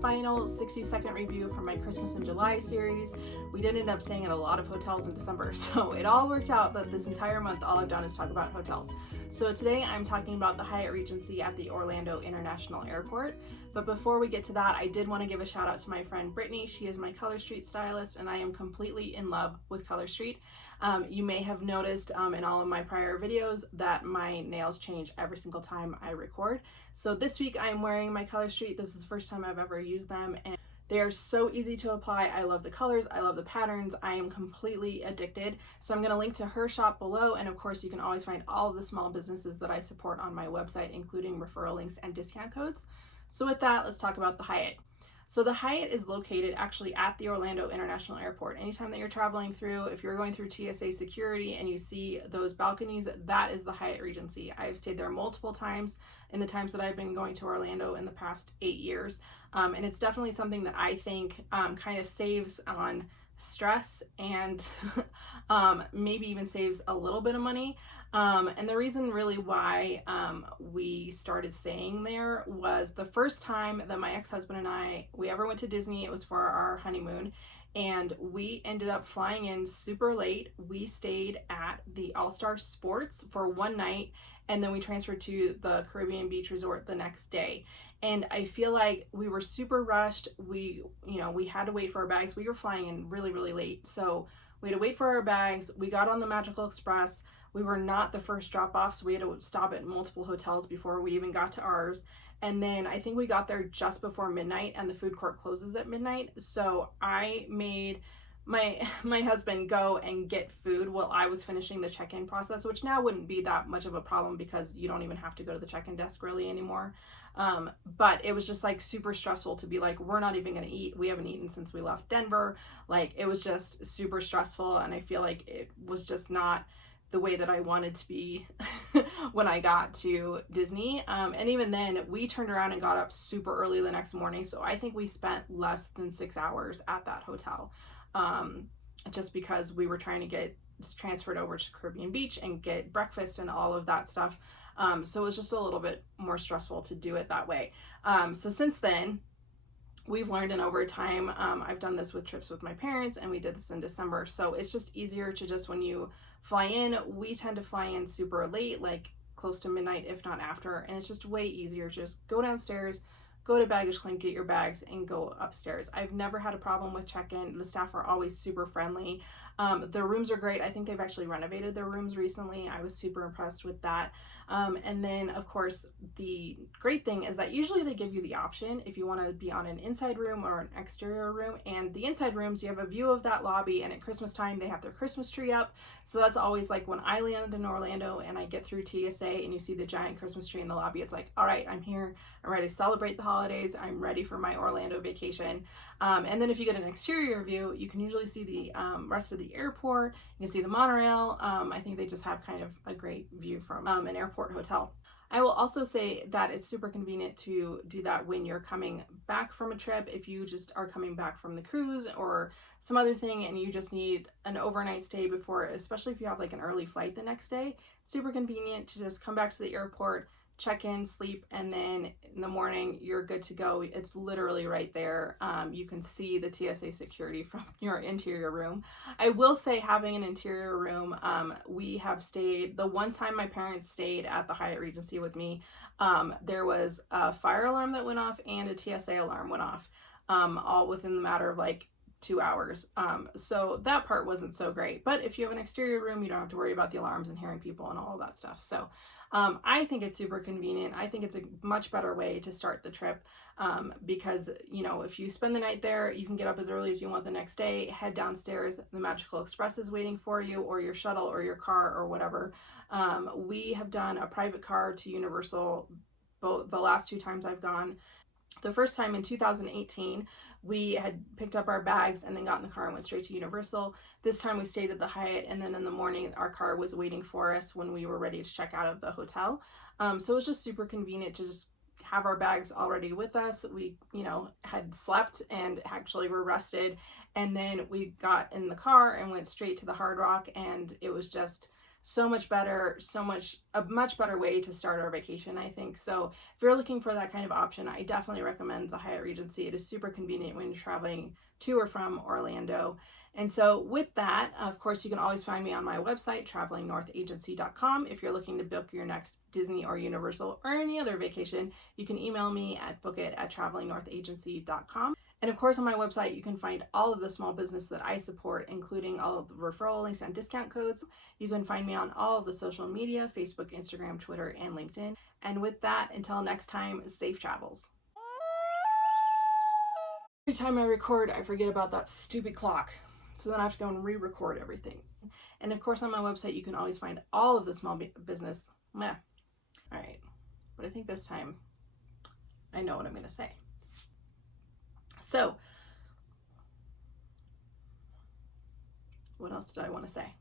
final 60-second review from my Christmas in July series. We did end up staying at a lot of hotels in December, so it all worked out that this entire month all I've done is talk about hotels. So today I'm talking about the Hyatt Regency at the Orlando International Airport. But before we get to that, I did want to give a shout out to my friend Brittany. She is my Color Street stylist, and I am completely in love with Color Street. You may have noticed in all of my prior videos that my nails change every single time I record. So this week I'm wearing my Color Street. This is the first time I've ever used them, and they are so easy to apply. I love the colors, I love the patterns, I am completely addicted. So I'm going to link to her shop below, and of course you can always find all of the small businesses that I support on my website, including referral links and discount codes. So with that, let's talk about the Hyatt. So the Hyatt is located actually at the Orlando International Airport. Anytime that you're traveling through, if you're going through TSA security and you see those balconies, that is the Hyatt Regency. I have stayed there multiple times in the times that I've been going to Orlando in the past 8 years. And it's definitely something that I think kind of saves on stress and maybe even saves a little bit of money. And the reason really why we started staying there was the first time that my ex-husband and we ever went to Disney. It was for our honeymoon, and we ended up flying in super late. We stayed at the All-Star Sports for one night, and then we transferred to the Caribbean Beach Resort the next day. And I feel like we were super rushed. We had to wait for our bags. We were flying in really, really late. So we had to wait for our bags. We got on the Magical Express. We were not the first drop off, so we had to stop at multiple hotels before we even got to ours. And then I think we got there just before midnight, and the food court closes at midnight. So I made my husband go and get food while I was finishing the check-in process, which now wouldn't be that much of a problem because you don't even have to go to the check-in desk really anymore. But it was just like super stressful to be like, we're not even gonna eat. We haven't eaten since we left Denver. Like, it was just super stressful, and I feel like it was just not the way that I wanted to be when I got to Disney. And even then, we turned around and got up super early the next morning. So I think we spent less than 6 hours at that hotel, just because we were trying to get transferred over to Caribbean Beach and get breakfast and all of that stuff. So it was just a little bit more stressful to do it that way. So since then, we've learned in over time, I've done this with trips with my parents, and we did this in December. So it's just easier to just, when you fly in, we tend to fly in super late, like close to midnight, if not after. And it's just way easier to just go downstairs, go to baggage claim, get your bags, and go upstairs. I've never had a problem with check-in. The staff are always super friendly. The rooms are great. I think they've actually renovated their rooms recently. I was super impressed with that. And then of course, the great thing is that usually they give you the option if you want to be on an inside room or an exterior room. And the inside rooms, you have a view of that lobby, and at Christmas time, they have their Christmas tree up. So that's always like when I land in Orlando and I get through TSA and you see the giant Christmas tree in the lobby, it's like, all right, I'm here. I'm ready to celebrate the holidays. I'm ready for my Orlando vacation. And then if you get an exterior view, you can usually see the rest of the airport. You can see the monorail. I think they just have kind of a great view from an airport hotel. I will also say that it's super convenient to do that when you're coming back from a trip. If you just are coming back from the cruise or some other thing and you just need an overnight stay before, especially if you have like an early flight the next day, super convenient to just come back to the airport, check in, sleep, and then in the morning you're good to go. It's literally right there. You can see the TSA security from your interior room. I will say, having an interior room, we have stayed, the one time my parents stayed at the Hyatt Regency with me, there was a fire alarm that went off and a TSA alarm went off, all within the matter of like 2 hours. So that part wasn't so great. But if you have an exterior room, you don't have to worry about the alarms and hearing people and all of that stuff. So I think it's super convenient. I think it's a much better way to start the trip, because, if you spend the night there, you can get up as early as you want the next day, head downstairs, the Magical Express is waiting for you, or your shuttle or your car or whatever. We have done a private car to Universal both the last 2 times I've gone. The first time in 2018, we had picked up our bags and then got in the car and went straight to Universal. This time we stayed at the Hyatt, and then in the morning our car was waiting for us when we were ready to check out of the hotel. So it was just super convenient to just have our bags already with us. We, had slept and actually were rested, and then we got in the car and went straight to the Hard Rock, and it was just so much better, a much better way to start our vacation, I think. So if you're looking for that kind of option, I definitely recommend the Hyatt Regency. It is super convenient when you're traveling to or from Orlando. And so with that, of course, you can always find me on my website, travelingnorthagency.com. If you're looking to book your next Disney or Universal or any other vacation, you can email me at bookit@travelingnorthagency.com. And of course, on my website, you can find all of the small business that I support, including all of the referral links and discount codes. You can find me on all of the social media, Facebook, Instagram, Twitter, and LinkedIn. And with that, until next time, safe travels. Every time I record, I forget about that stupid clock. So then I have to go and re-record everything. And of course, on my website, you can always find all of the small business. Meh. All right. But I think this time I know what I'm going to say. So, what else did I want to say?